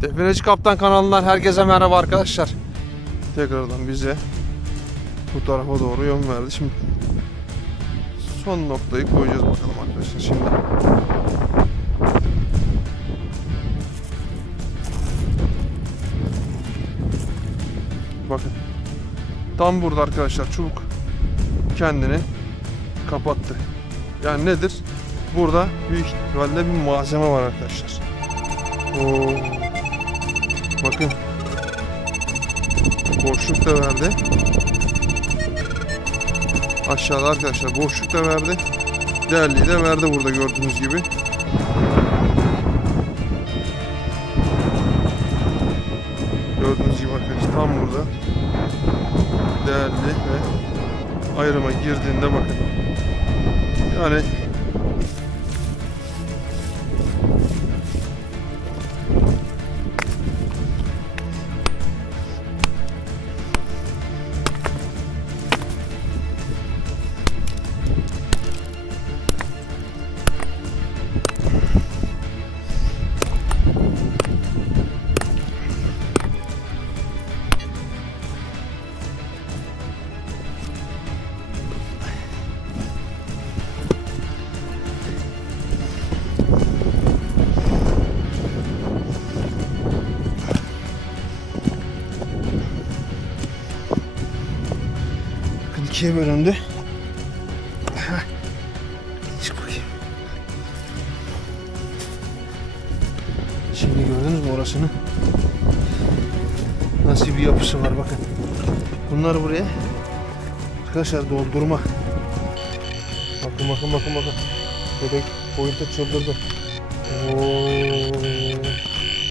Defineci Kaptan kanalından herkese merhaba arkadaşlar. Tekrardan bize bu tarafa doğru yön verdi. Şimdi son noktayı koyacağız bakalım arkadaşlar şimdi. Bakın. Tam burada arkadaşlar çubuk kendini kapattı. Yani nedir? Burada büyük ihtimalle bir malzeme var arkadaşlar. Oo. Bakın. Boşluk da verdi. Aşağıda arkadaşlar boşluk da verdi. Değerliği de verdi burada gördüğünüz gibi. Gördüğünüz gibi arkadaşlar tam burada. Değerli ve ayrıma girdiğinde bakın. Yani ikiye bölündü. Çık bakayım. Şimdi gördünüz mü orasını? Nasıl bir yapısı var bakın. Bunlar buraya arkadaşlar doldurma. Bakın. Bebek boyunca çıldırdı. Oo.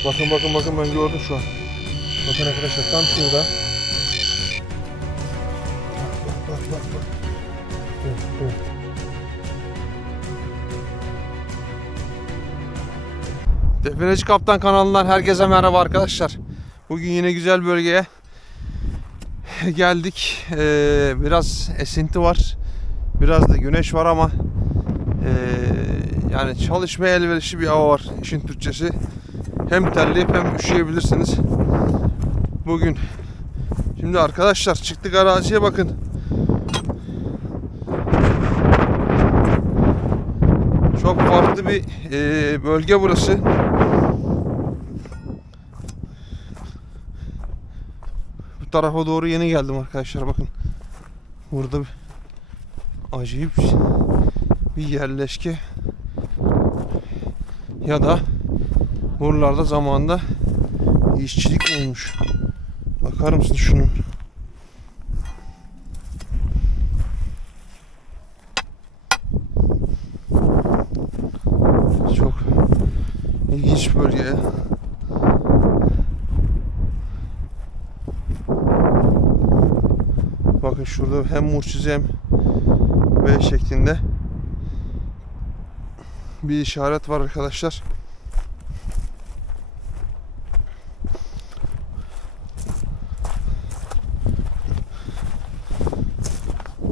Bakın ben gördüm şu an. Bakın arkadaşlar tam şurada. Bak. Evet. Defineci Kaptan kanalından herkese merhaba arkadaşlar. Bugün yine güzel bölgeye geldik. Biraz esinti var. Biraz da güneş var ama yani çalışmaya elverişli bir hava var. İşin Türkçesi. Hem terleyip hem üşüyebilirsiniz. Bugün. Şimdi arkadaşlar çıktık araziye bakın. Çok farklı bir bölge burası. Bu tarafa doğru yeni geldim arkadaşlar bakın. Burada acayip bir yerleşke ya da buralarda zamanında işçilik olmuş. Bakar mısınız şunun? Çok ilginç bölge. Bakın şurada hem murçize hem V şeklinde bir işaret var arkadaşlar.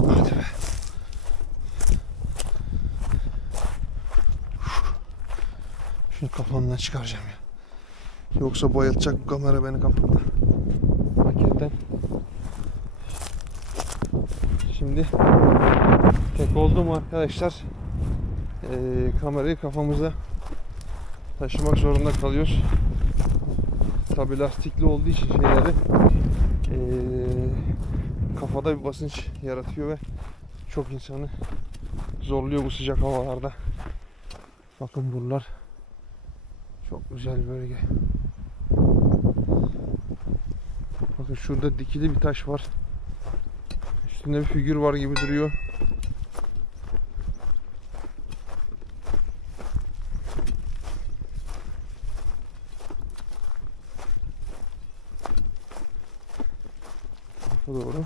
Hadi be. Şunu kafamdan çıkaracağım ya. Yoksa bayılacak bu kamera beni kafamda. Hakikaten. Şimdi tek oldum arkadaşlar. Kamerayı kafamıza taşımak zorunda kalıyoruz. Tabi lastikli olduğu için şeyleri kafada bir basınç yaratıyor ve çok insanı zorluyor bu sıcak havalarda. Bakın buralar çok güzel bölge. Bakın şurada dikili bir taş var. Üstünde bir figür var gibi duruyor. Bu doğru.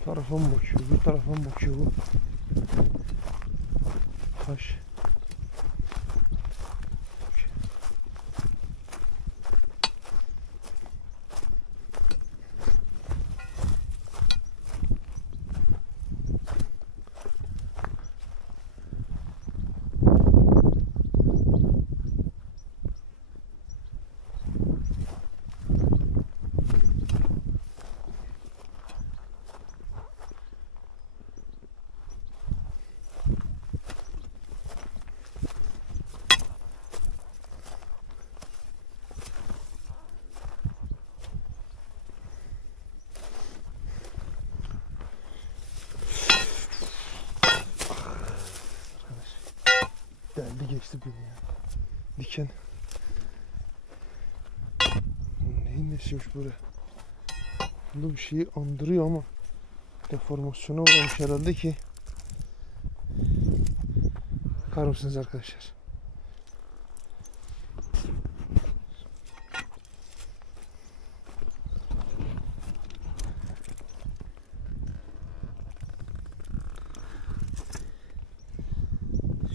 Bu tarafa mı bakıyor? Bu tarafa mı bakıyor bu? Taş. Deldi geçti beni ya. Diken. Neyin nesiymiş böyle? Bunda bir şeyi andırıyor ama deformasyona uğramış herhalde ki. Bakar mısınız arkadaşlar?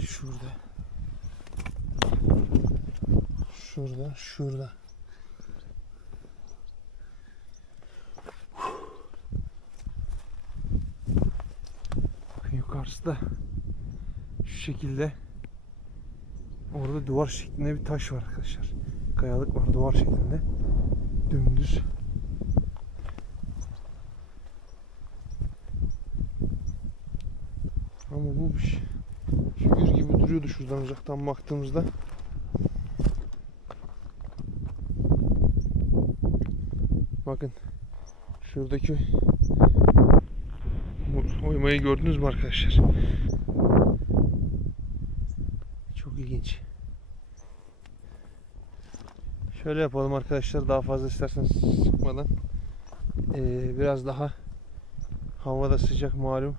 Şurada. Şurada, şurada. Bakın yukarısı da şu şekilde. Orada duvar şeklinde bir taş var arkadaşlar. Kayalık var duvar şeklinde. Dümdüz. Ama bu bir şey. Figür gibi duruyordu şuradan uzaktan baktığımızda. Bakın şuradaki oymayı gördünüz mü arkadaşlar? Çok ilginç. Şöyle yapalım arkadaşlar, daha fazla isterseniz sıkmadan. Biraz daha hava da sıcak malum.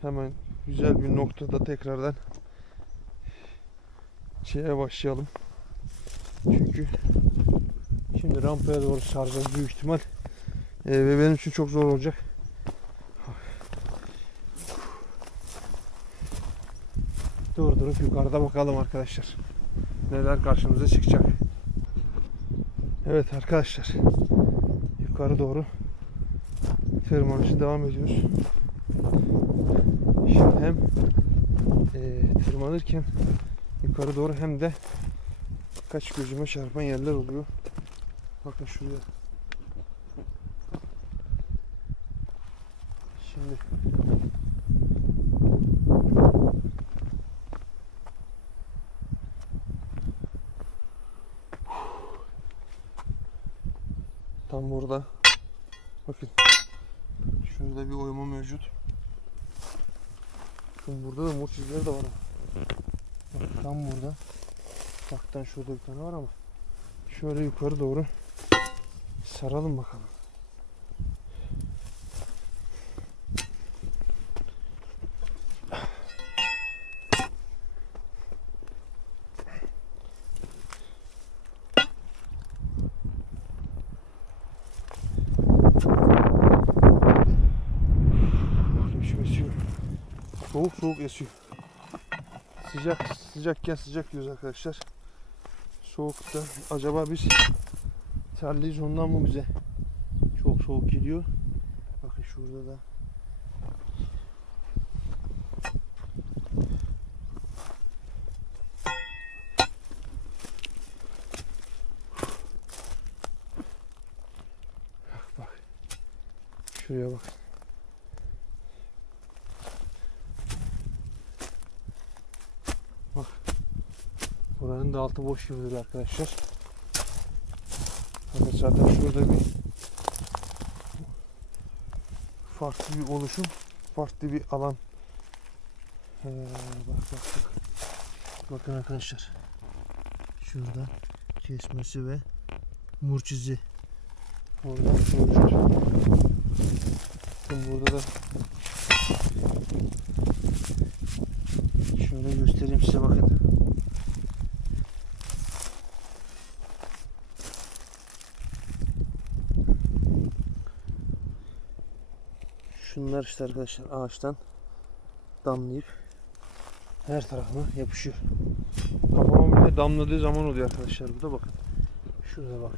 Hemen güzel bir noktada tekrardan şeye başlayalım. Çünkü şimdi rampaya doğru saracağız büyük ihtimal. Ve benim için çok zor olacak. Durdurup yukarıda bakalım arkadaşlar. Neler karşımıza çıkacak. Evet arkadaşlar. Yukarı doğru tırmanışı devam ediyoruz. Şimdi hem tırmanırken yukarı doğru hem de kaç gözüme çarpan yerler oluyor. Bakın şuraya. Şimdi tam burada. Bakın. Şurada bir oyma mevcut. Bakın burada da mor çizgiler de var. Bak, tam burada. Baktan şurada bir tane var ama şöyle yukarı doğru saralım bakalım. Soğuk soğuk esiyor. Sıcakken sıcak diyoruz arkadaşlar. Soğukta acaba biz terliyiz ondan mı bize çok soğuk geliyor? Bakın şurada da bak. Şuraya bak. Bak. Buranın da altı boş gibi duruyor arkadaşlar. Bakın zaten şurada bir farklı bir oluşum, farklı bir alan. Bak. Bakın arkadaşlar. Şurada kesmesi ve murç izi. Orada mevcut. Bakın burada da şöyle göstereyim size, bakın. Şunlar işte arkadaşlar ağaçtan damlayıp her tarafına yapışıyor. Kafama bile damladığı zaman oluyor arkadaşlar. Bu da bakın. Şurada bak.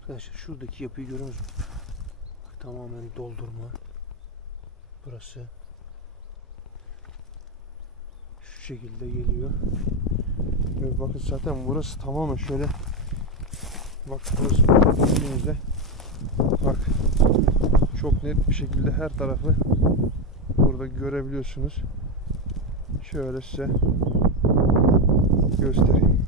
Arkadaşlar şuradaki yapıyı görüyor musunuz? Bak, tamamen doldurma. Burası şu şekilde geliyor. Ve bakın zaten burası tamamen şöyle. Bak burası gördüğünüzde. Bak. Çok net bir şekilde her tarafı burada görebiliyorsunuz. Şöyle size göstereyim.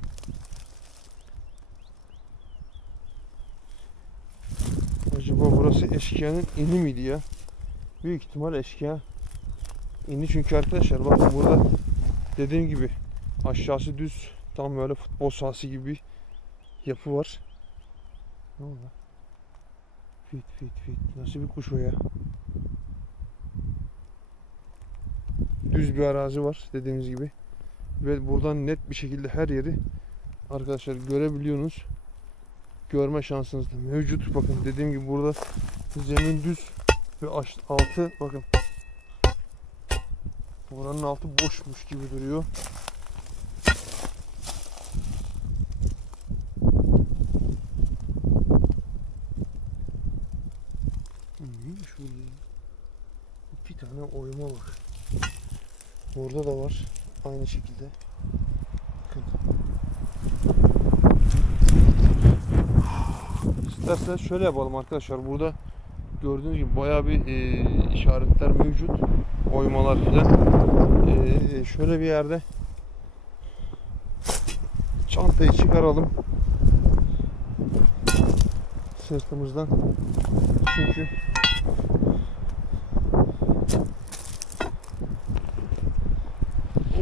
Acaba burası eşkıyanın eli miydi ya? Büyük ihtimal eşkıya İndi çünkü arkadaşlar bakın burada dediğim gibi aşağısı düz, tam böyle futbol sahası gibi bir yapı var. Ne oldu? Fit fit fit. Nasıl bir kuş o ya? Düz bir arazi var dediğimiz gibi. Ve buradan net bir şekilde her yeri arkadaşlar görebiliyorsunuz. Görme şansınız da mevcut. Bakın dediğim gibi burada zemin düz ve altı bakın. Buranın altı boşmuş gibi duruyor. Neymiş bu ya? İki tane oyma var. Burada da var. Aynı şekilde. Bakın. İsterseniz şöyle yapalım arkadaşlar. Burada gördüğünüz gibi bayağı bir işaretler mevcut. Oymalar falan. Şöyle bir yerde çantayı çıkaralım sırtımızdan. Çünkü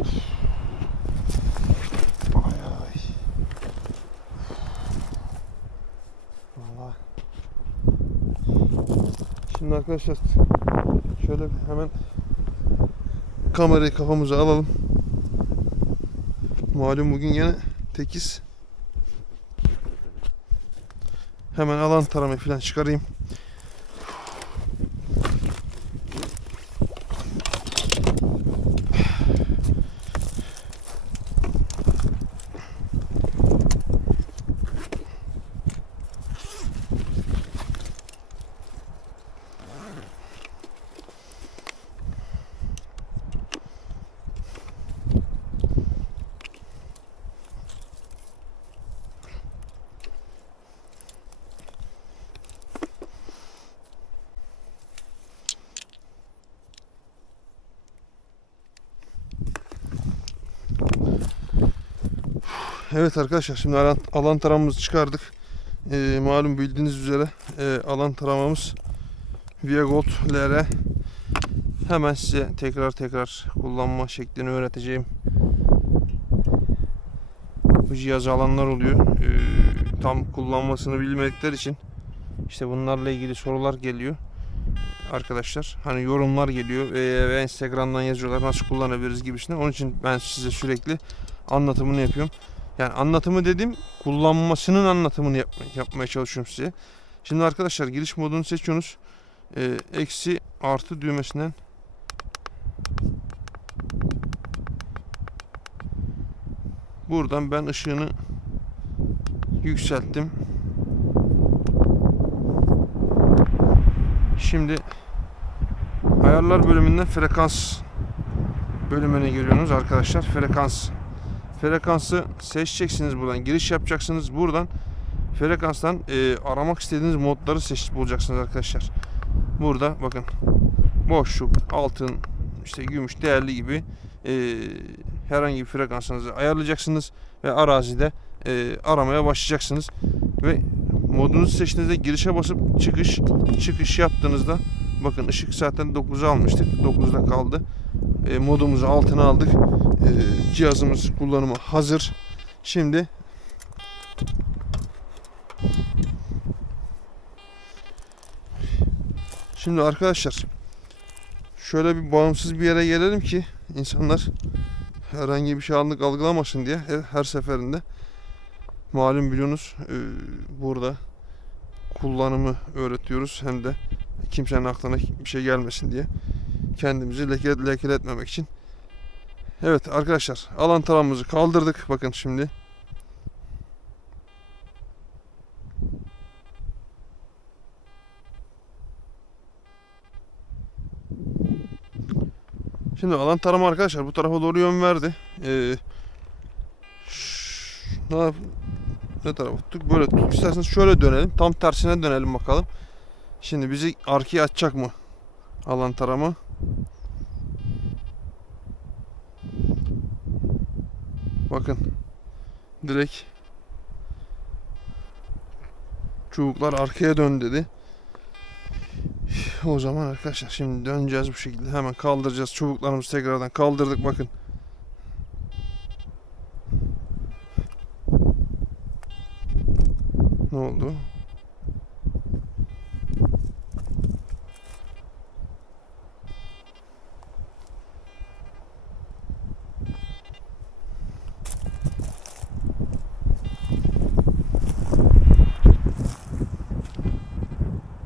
of. Ay ay. Vallahi. Şimdi arkadaşlar şöyle hemen kamerayı kafamıza alalım. Malum bugün yine tekiz. Hemen alan taramayı falan çıkarayım. Evet arkadaşlar, şimdi alan taramamızı çıkardık. Malum bildiğiniz üzere alan taramamız Viagold LR. Hemen size tekrar kullanma şeklini öğreteceğim. Bu cihazı alanlar oluyor. Tam kullanmasını bilmedikleri için işte bunlarla ilgili sorular geliyor arkadaşlar. Hani yorumlar geliyor ve Instagram'dan yazıyorlar nasıl kullanabiliriz gibisine. Onun için ben size sürekli anlatımını yapıyorum. Yani anlatımı dedim, kullanmasının anlatımını yapmaya çalışıyorum size. Şimdi arkadaşlar giriş modunu seçiyorsunuz. Eksi artı düğmesinden buradan ben ışığını yükselttim. Şimdi ayarlar bölümünden frekans bölümüne geliyorsunuz arkadaşlar. Frekansı seçeceksiniz buradan. Giriş yapacaksınız. Buradan frekanstan aramak istediğiniz modları seçip bulacaksınız arkadaşlar. Burada bakın boşluk, altın, işte gümüş, değerli gibi herhangi bir frekansınızı ayarlayacaksınız ve arazide aramaya başlayacaksınız. Ve modunuzu seçtiğinizde girişe basıp çıkış yaptığınızda bakın ışık zaten 9'a almıştık. 9'da kaldı. Modumuzu altına aldık. Cihazımız kullanıma hazır. Şimdi arkadaşlar şöyle bir bağımsız bir yere gelelim ki insanlar herhangi bir şey anlık algılamasın diye her seferinde malum biliyorsunuz burada kullanımı öğretiyoruz, hem de kimsenin aklına bir şey gelmesin diye kendimizi lekeletmemek için. Evet arkadaşlar, alan taramımızı kaldırdık. Bakın şimdi alan tarama arkadaşlar bu tarafa doğru yön verdi. Ne tarafa tuttuk? Böyle tuttuk. İsterseniz şöyle dönelim. Tam tersine dönelim bakalım. Şimdi bizi arkaya açacak mı alan tarama? Bakın direkt çubuklar arkaya dön dedi. O zaman arkadaşlar şimdi döneceğiz bu şekilde. Hemen kaldıracağız. Çubuklarımızı tekrardan kaldırdık, bakın. Ne oldu?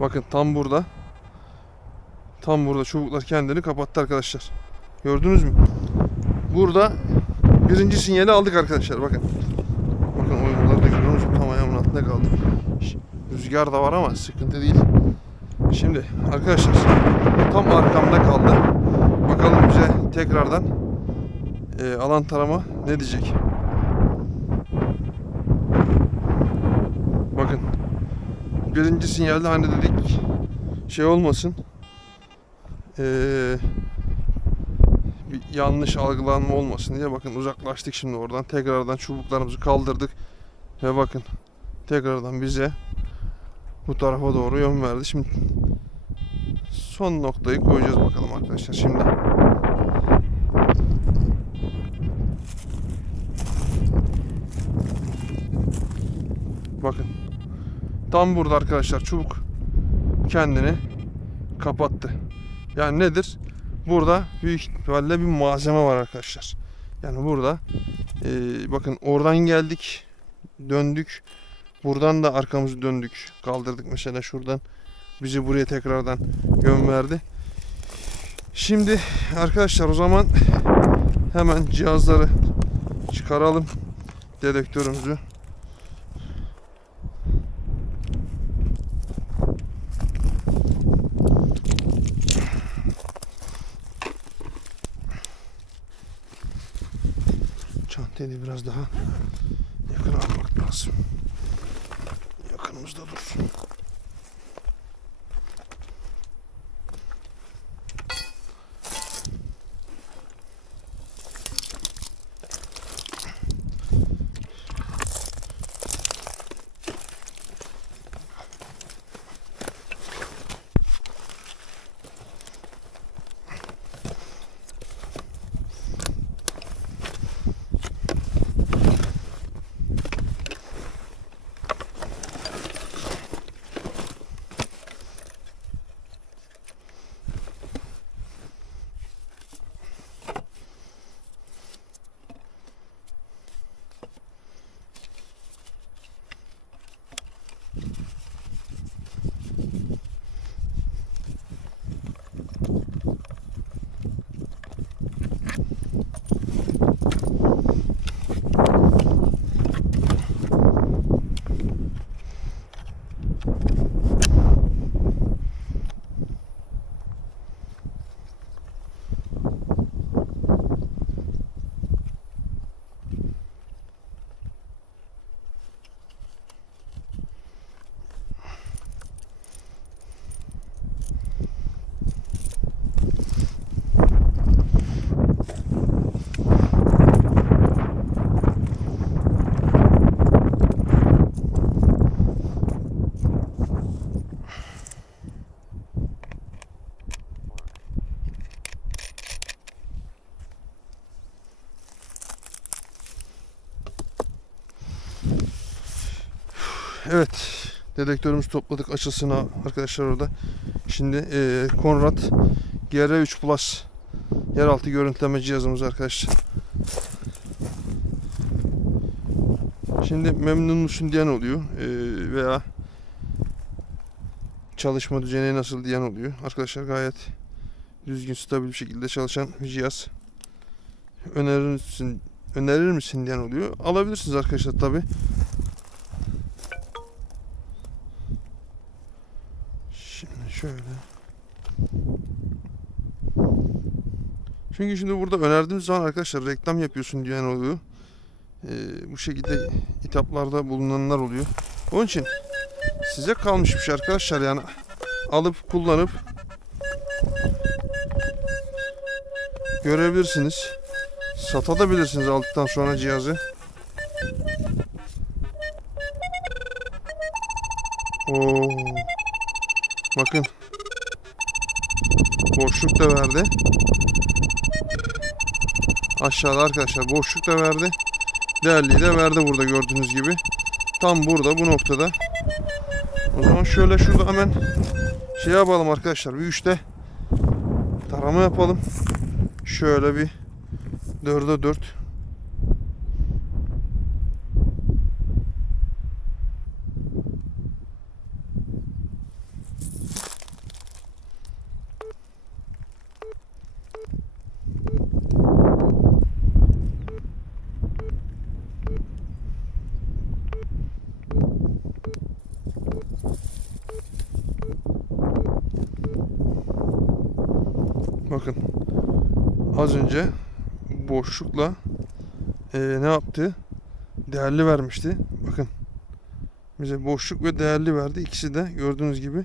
Bakın tam burada. Tam burada çubuklar kendini kapattı arkadaşlar. Gördünüz mü? Burada birinci sinyali aldık arkadaşlar, bakın. Bakın oyunları da görüyor musunuz? Tam ayağımın altında kaldı. Rüzgar da var ama sıkıntı değil. Şimdi arkadaşlar tam arkamda kaldı. Bakalım bize tekrardan alan tarama ne diyecek? Bakın. Birinci sinyalde hani dedik şey olmasın. Bir yanlış algılanma olmasın diye bakın uzaklaştık şimdi oradan. Tekrardan çubuklarımızı kaldırdık. Ve bakın tekrardan bize bu tarafa doğru yön verdi. Şimdi son noktayı koyacağız bakalım arkadaşlar şimdi. Bakın. Tam burada arkadaşlar çubuk kendini kapattı. Yani nedir? Burada büyük ihtimalle bir malzeme var arkadaşlar. Yani burada bakın oradan geldik, döndük. Buradan da arkamızı döndük. Kaldırdık mesela şuradan. Bizi buraya tekrardan yön verdi. Şimdi arkadaşlar o zaman hemen cihazları çıkaralım. Dedektörümüzü. Çantayı biraz daha yakın almak lazım. Yakınımızda dursun. Evet, dedektörümüzü topladık, açısını arkadaşlar orada. Şimdi Konrad GR3 Plus yeraltı görüntüleme cihazımız arkadaşlar. Şimdi memnun musun diyen oluyor veya çalışma düzeni nasıl diyen oluyor. Arkadaşlar gayet düzgün, stabil bir şekilde çalışan bir cihaz. Önerir misin diyen oluyor. Alabilirsiniz arkadaşlar tabi. Şimdi şöyle. Çünkü şimdi burada önerdiğimiz zaman arkadaşlar reklam yapıyorsun diyen oluyor. Bu şekilde hitaplarda bulunanlar oluyor. Onun için size kalmış bir şey arkadaşlar, yani alıp kullanıp görebilirsiniz. Satabilirsiniz aldıktan sonra cihazı. Oo. Bakın boşluk da verdi. Aşağıda arkadaşlar boşluk da verdi. Değerliyi de verdi burada gördüğünüz gibi. Tam burada bu noktada. O zaman şöyle şurada hemen şey yapalım arkadaşlar. Bir 3'te tarama yapalım. Şöyle bir 4'e 4. Bakın az önce boşlukla ne yaptı? Değerli vermişti. Bakın bize boşluk ve değerli verdi. İkisi de gördüğünüz gibi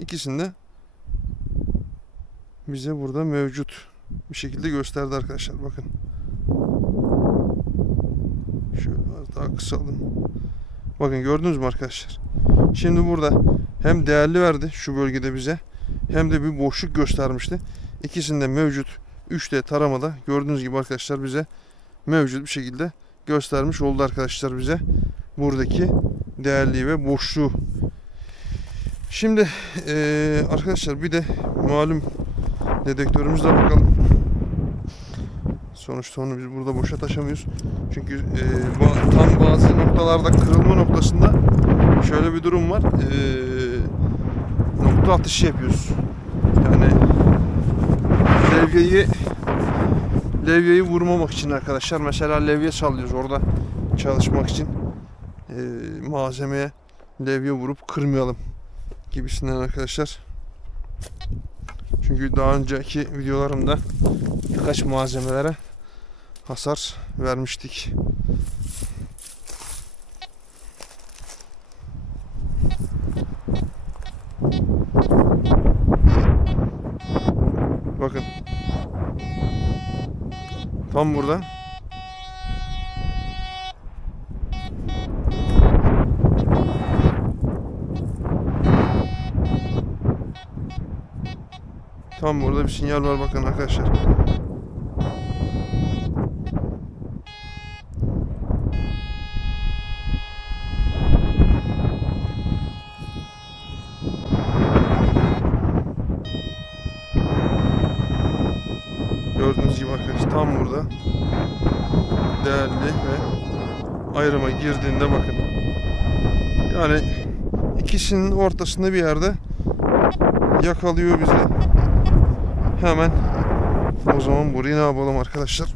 ikisinde bize burada mevcut bir şekilde gösterdi arkadaşlar. Bakın şöyle az daha kısalım. Bakın gördünüz mü arkadaşlar? Şimdi burada hem değerli verdi şu bölgede bize hem de bir boşluk göstermişti. İkisinde mevcut 3D taramada gördüğünüz gibi arkadaşlar bize mevcut bir şekilde göstermiş oldu arkadaşlar bize buradaki değerliği ve boşluğu. Şimdi arkadaşlar bir de malum dedektörümüzle bakalım. Sonuçta onu biz burada boşa taşımıyoruz. Çünkü tam bazı noktalarda kırılma noktasında şöyle bir durum var. Nokta atışı yapıyoruz. Yani levyeyi vurmamak için arkadaşlar. Mesela levye sallıyoruz orada çalışmak için. Malzemeye levye vurup kırmayalım gibisinden arkadaşlar. Çünkü daha önceki videolarımda birkaç malzemelere hasar vermiştik. Bakın. Tam burada. Tam burada bir sinyal var bakın arkadaşlar. Gördüğünüz gibi arkadaşlar tam burada değerli ve ayrıma girdiğinde bakın. Yani ikisinin ortasında bir yerde yakalıyor bizi. Hemen o zaman burayı ne yapalım arkadaşlar?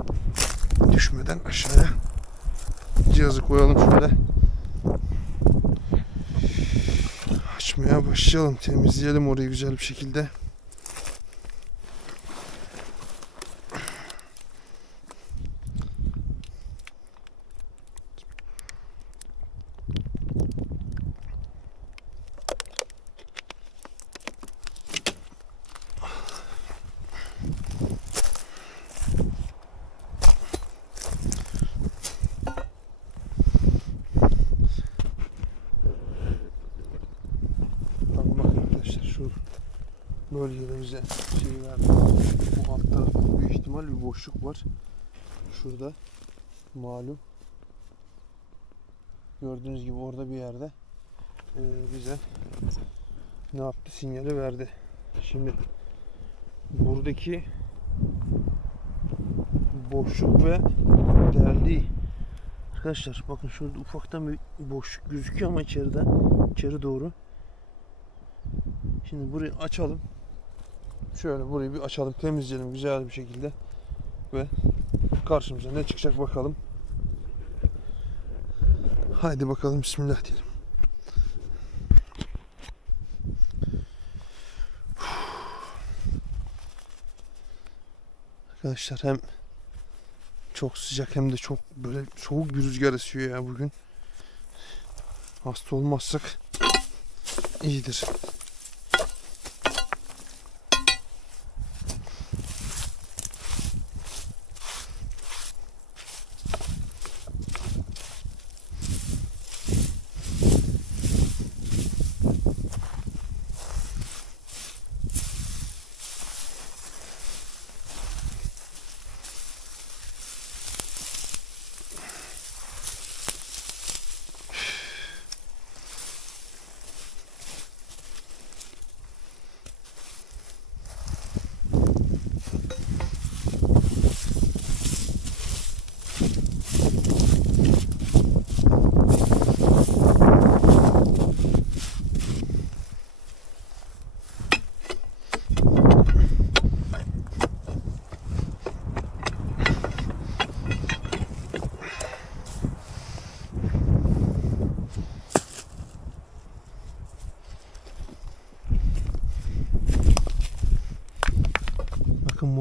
Düşmeden aşağıya cihazı koyalım şöyle. Açmaya başlayalım. Temizleyelim orayı güzel bir şekilde. Şu bölgede bize şey verdi. Bu alt tarafta büyük ihtimal bir boşluk var. Şurada malum. Gördüğünüz gibi orada bir yerde bize ne yaptı? Sinyali verdi. Şimdi buradaki boşluk ve değerli arkadaşlar bakın şurada ufaktan bir boşluk gözüküyor ama içeri doğru. Şimdi burayı açalım. Şöyle burayı bir açalım, temizleyelim güzel bir şekilde ve karşımıza ne çıkacak bakalım. Haydi bakalım, bismillah diyelim. Arkadaşlar hem çok sıcak hem de çok böyle soğuk bir rüzgar esiyor ya bugün. Hasta olmazsak iyidir.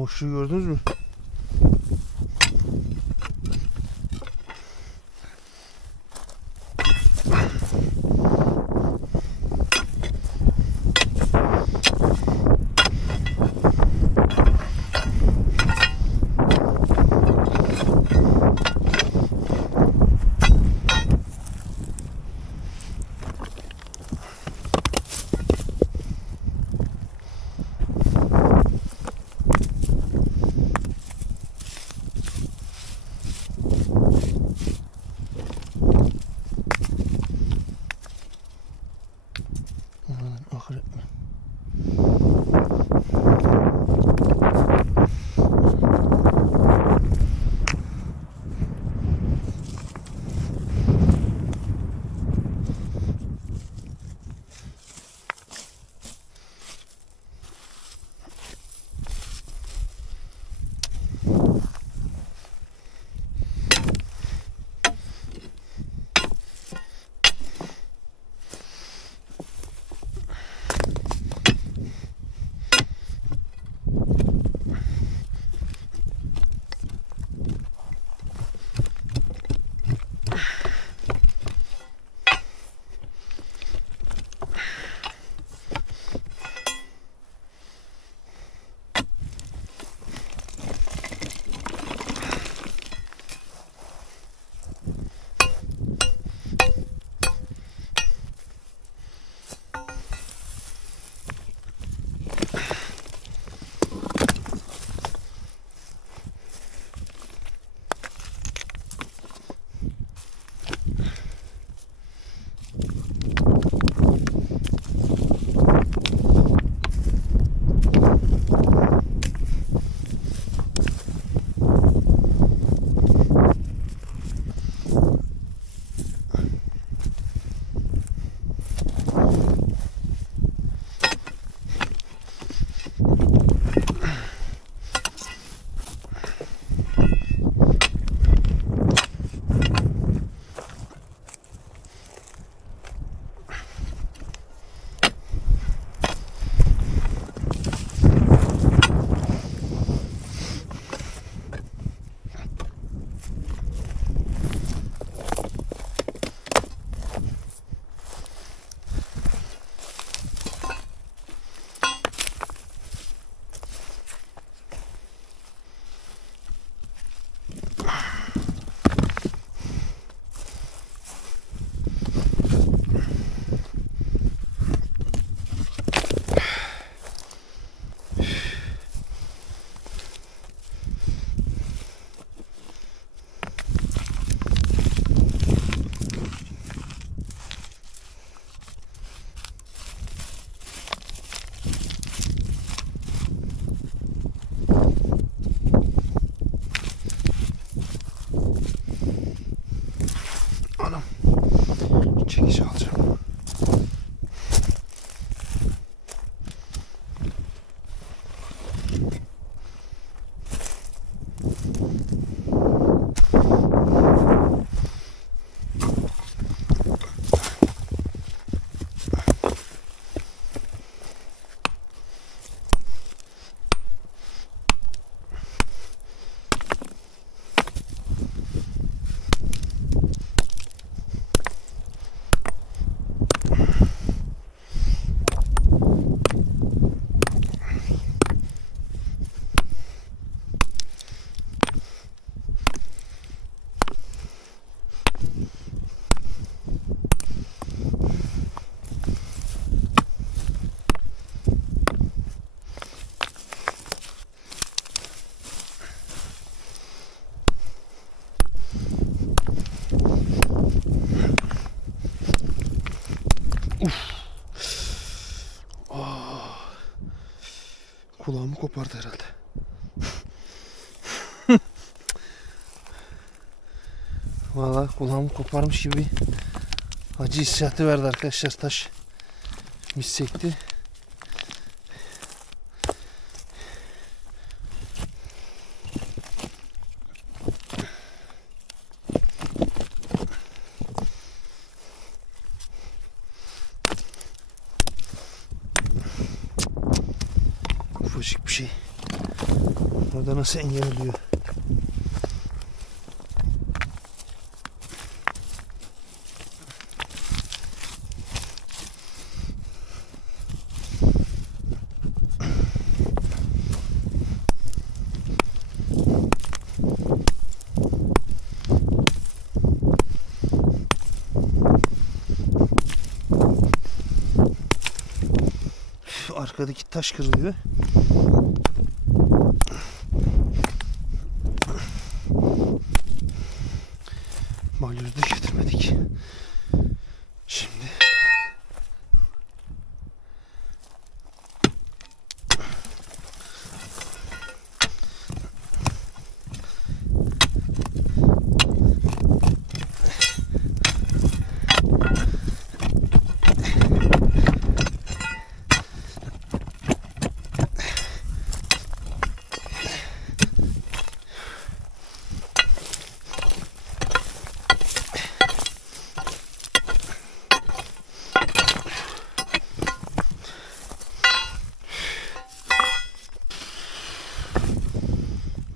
boşluğu gördünüz mü? Ahiret mi? Anam. Çekici alacağım. Kulağımı kopardı herhalde. Vallahi kulağımı koparmış gibi acı hissiyatı verdi arkadaşlar, taş mis sekti. Ufacık bir şey. nasıl engelliyor. Arkadaki taş kırılıyor. Balyozu da getirmedik. Şimdi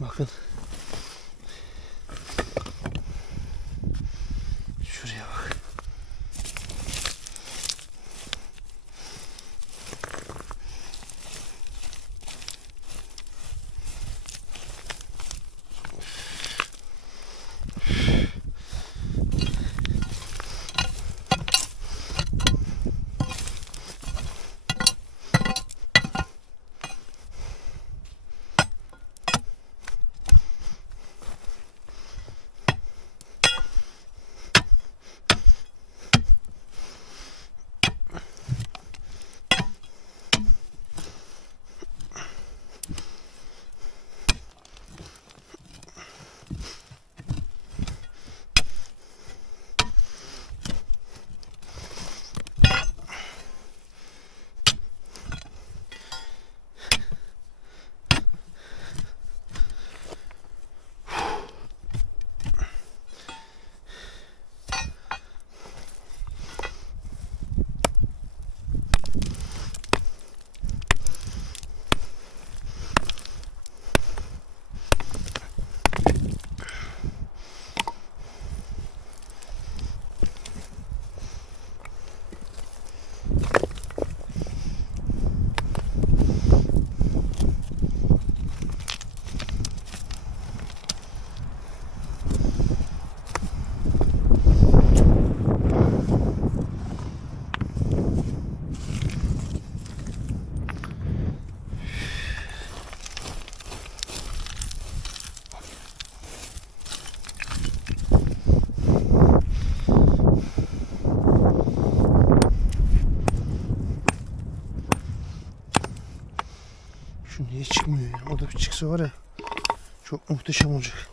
bakın. Şuraya bak. Şu niye çıkmıyor ya? O da bir çıksa var ya, çok muhteşem olacak.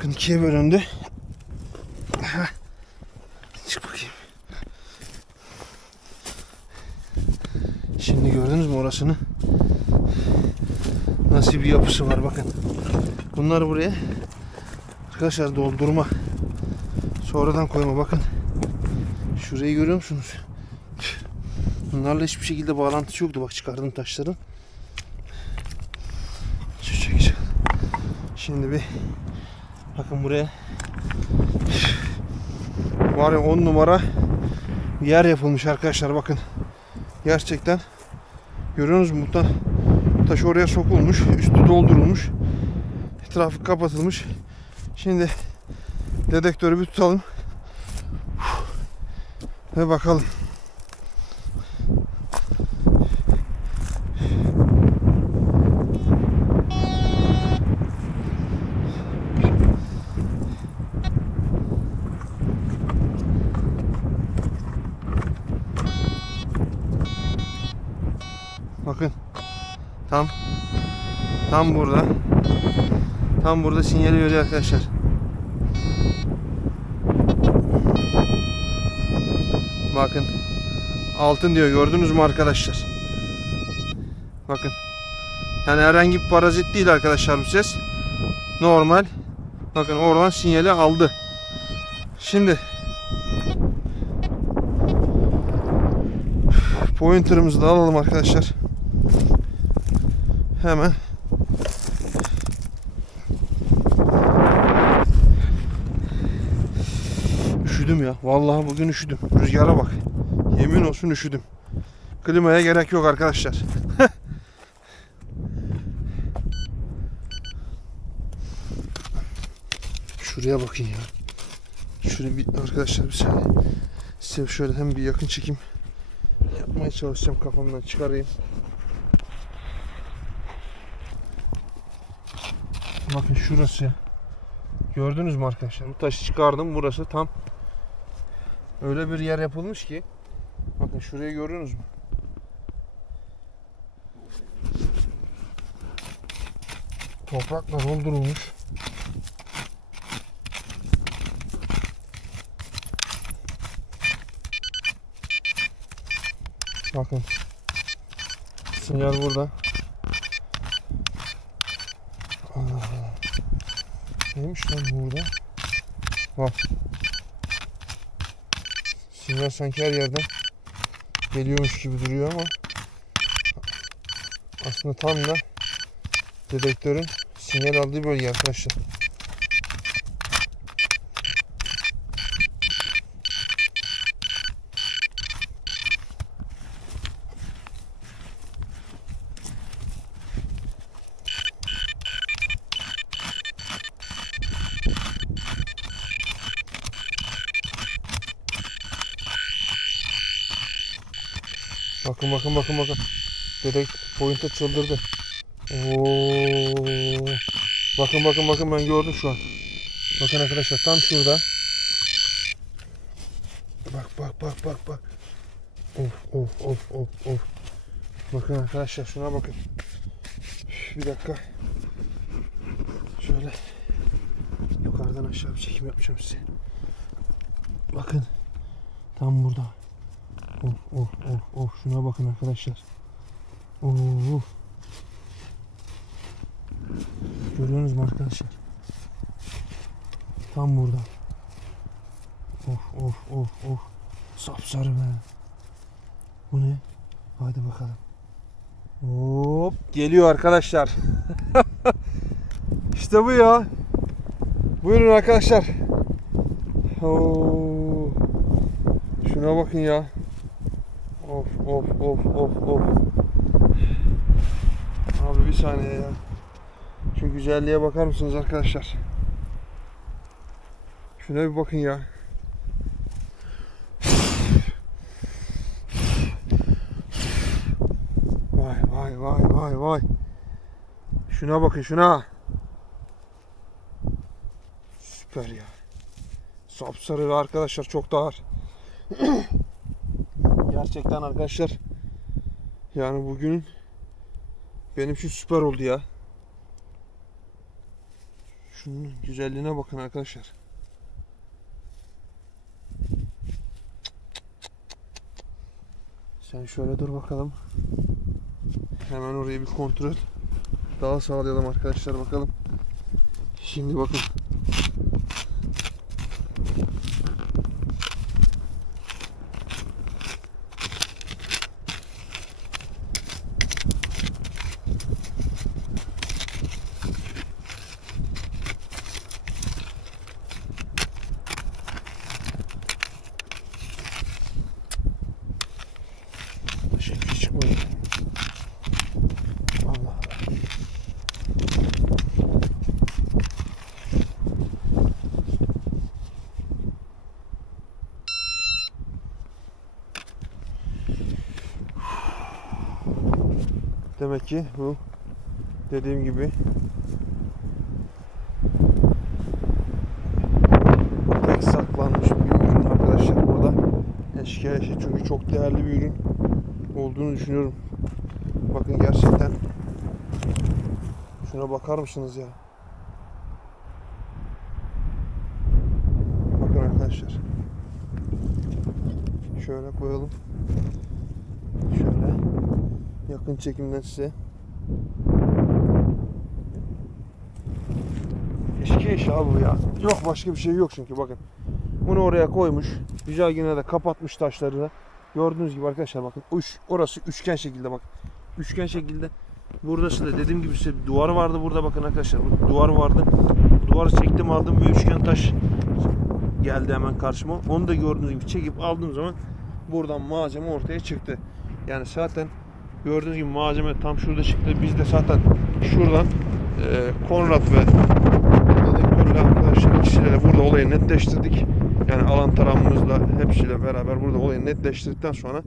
Bakın ikiye bölündü. Çık bakayım. Şimdi gördünüz mü orasını? Nasıl bir yapısı var bakın. Bunlar buraya arkadaşlar doldurma. Sonradan koyma bakın. Şurayı görüyor musunuz? Bunlarla hiçbir şekilde bağlantısı yoktu. Bak çıkardım taşların. Çekeceğim. Şimdi bir bakın buraya. Var ya 10 numara bir yer yapılmış arkadaşlar bakın. Gerçekten görüyorsunuz mu? Taş oraya sokulmuş. Üstü doldurulmuş. Trafik kapatılmış. Şimdi dedektörü bir tutalım. Ve bakalım. Bakın. Tam burada. Tam burada sinyali veriyor arkadaşlar. Bakın. Altın diyor. Gördünüz mü arkadaşlar? Bakın. Yani herhangi bir parazit değil arkadaşlar bu ses. Normal. Bakın oradan sinyali aldı. Şimdi pointer'ımızı da alalım arkadaşlar. Hemen. Üşüdüm ya. Vallahi bugün üşüdüm. Rüzgara bak. Yemin olsun üşüdüm. Klimaya gerek yok arkadaşlar. Şuraya bakın ya. Şöyle bir arkadaşlar bir saniye. Size şöyle hem bir yakın çekim yapmaya çalışacağım, kafamdan çıkarayım. Bakın şurası ya. Gördünüz mü arkadaşlar? Bu taşı çıkardım. Burası tam öyle bir yer yapılmış ki. Bakın şurayı görüyorsunuz mu? Toprakla doldurulmuş. Bakın. Sinyal burada. Allah Allah. Neymiş lan burada? Bak. Sinyal sanki her yerden geliyormuş gibi duruyor ama aslında tam da dedektörün sinyal aldığı bölge arkadaşlar. Bakın. Dedekt pointer çıldırdı. Oo. Bakın ben gördüm şu an. Bakın arkadaşlar tam şurada. Bak. Of. Bakın arkadaşlar şuna bakın. Bir dakika. Şöyle yukarıdan aşağı bir çekim yapacağım size. Bakın. Tam burada. Of. Şuna bakın arkadaşlar. Of. Görüyorsunuz mu arkadaşlar? Tam burada. Of. Sapsarı be. Bu ne? Hadi bakalım. Hop. Geliyor arkadaşlar. İşte bu ya. Buyurun arkadaşlar. Oo. Şuna bakın ya. Of. Abi bir saniye ya. Şu güzelliğe bakar mısınız arkadaşlar? Şuna bir bakın ya. Vay. Şuna bakın şuna. Süper ya. Sapsarı ve arkadaşlar çok da ağır. Gerçekten arkadaşlar. Yani bugün benim için süper oldu ya. Şunun güzelliğine bakın arkadaşlar. Sen şöyle dur bakalım. Hemen orayı bir kontrol daha sağlayalım arkadaşlar, bakalım. Şimdi bakın. Şekil çıkmadı. Allah Allah. Demek ki bu dediğim gibi tek saklanmış bir ürün arkadaşlar burada. Eşkıya, çünkü çok değerli bir ürün olduğunu düşünüyorum. Bakın gerçekten şuna bakar mısınız ya? Bakın arkadaşlar. Şöyle koyalım. Şöyle yakın çekimden size. Eşkıya abi bu ya. Yok, başka bir şey yok çünkü bakın. Bunu oraya koymuş. Güzel, yine de kapatmış taşlarını. Gördüğünüz gibi arkadaşlar bakın. Orası üçgen şekilde bak. Üçgen şekilde. Burası da dediğim gibi size bir duvar vardı burada, bakın arkadaşlar. Bu duvar vardı. Bu duvarı çektim, aldım ve üçgen taş geldi hemen karşıma. Onu da gördüğünüz gibi çekip aldığım zaman buradan malzeme ortaya çıktı. Yani zaten gördüğünüz gibi malzeme tam şurada çıktı. Biz de zaten şuradan Konrad ve dedektörle arkadaşlar ikisiyle burada olayı netleştirdik. Yani alan taramımızla hepsiyle beraber burada olayı netleştirdikten sonra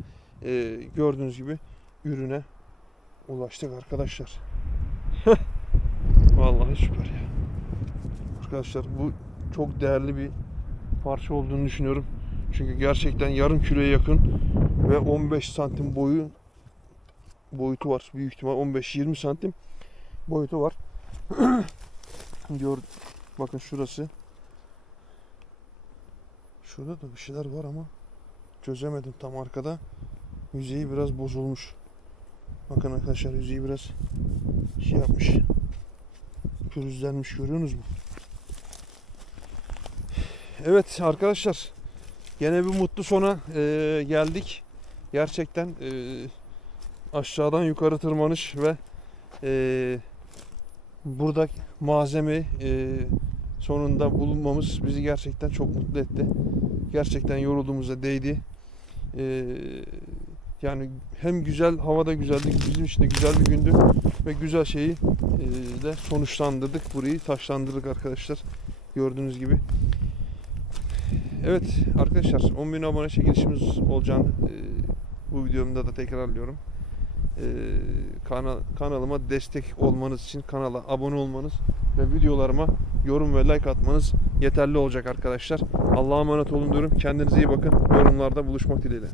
gördüğünüz gibi ürüne ulaştık arkadaşlar. Vallahi süper ya. Arkadaşlar bu çok değerli bir parça olduğunu düşünüyorum. Çünkü gerçekten yarım kiloya yakın ve 15 santim boyutu var. Büyük ihtimal 15-20 santim boyutu var. Bakın şurası. Şurada da bir şeyler var ama çözemedim tam arkada. Yüzeyi biraz bozulmuş. Bakın arkadaşlar, yüzeyi biraz şey yapmış. Pürüzlenmiş, görüyorsunuz mu? Evet arkadaşlar, gene bir mutlu sona geldik. Gerçekten aşağıdan yukarı tırmanış ve burada malzeme sonunda bulunmamız bizi gerçekten çok mutlu etti. Gerçekten yorulduğumuza değdi. Yani hem güzel, havada güzeldik, bizim için de güzel bir gündü ve güzel şeyi de sonuçlandırdık. Burayı taşlandırdık arkadaşlar, gördüğünüz gibi. Evet arkadaşlar, 10.000 abone çekilişimiz olacağını bu videomda da tekrarlıyorum. Kanalıma destek olmanız için kanala abone olmanız ve videolarıma yorum ve like atmanız yeterli olacak arkadaşlar. Allah'a emanet olun diyorum. Kendinize iyi bakın. Yorumlarda buluşmak dileğiyle.